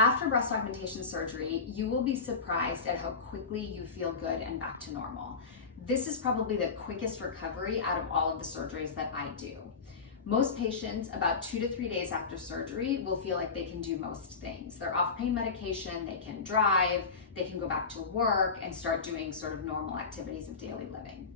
After breast augmentation surgery, you will be surprised at how quickly you feel good and back to normal. This is probably the quickest recovery out of all of the surgeries that I do. Most patients, about 2 to 3 days after surgery, will feel like they can do most things. They're off pain medication, they can drive, they can go back to work and start doing sort of normal activities of daily living.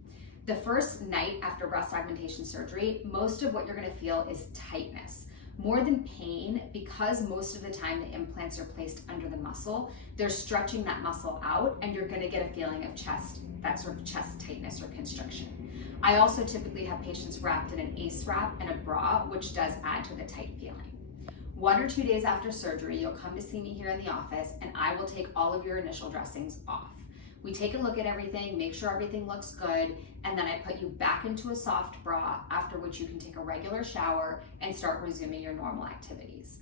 The first night after breast augmentation surgery, most of what you're going to feel is tightness. More than pain, because most of the time the implants are placed under the muscle, they're stretching that muscle out and you're going to get a feeling of chest, that sort of chest tightness or constriction. I also typically have patients wrapped in an ACE wrap and a bra, which does add to the tight feeling. 1 or 2 days after surgery, you'll come to see me here in the office and I will take all of your initial dressings off. We take a look at everything, make sure everything looks good, and then I put you back into a soft bra, after which you can take a regular shower and start resuming your normal activities.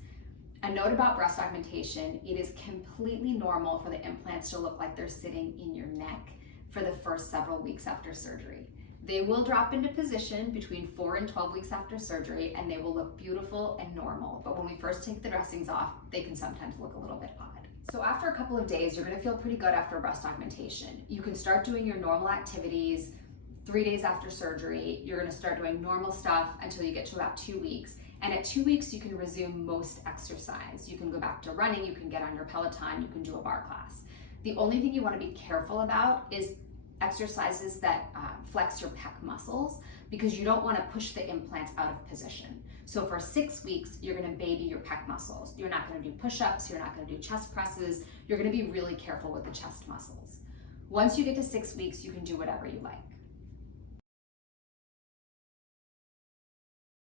A note about breast augmentation: it is completely normal for the implants to look like they're sitting in your neck for the first several weeks after surgery. They will drop into position between 4 and 12 weeks after surgery, and they will look beautiful and normal. But when we first take the dressings off, they can sometimes look a little bit odd. So after a couple of days, you're gonna feel pretty good after breast augmentation. You can start doing your normal activities. 3 days after surgery, you're gonna start doing normal stuff until you get to about 2 weeks. And at 2 weeks, you can resume most exercise. You can go back to running, you can get on your Peloton, you can do a bar class. The only thing you wanna be careful about is exercises that flex your pec muscles, because you don't want to push the implants out of position. So for 6 weeks, you're going to baby your pec muscles. You're not going to do push-ups, you're not going to do chest presses, you're going to be really careful with the chest muscles. Once you get to 6 weeks, you can do whatever you like.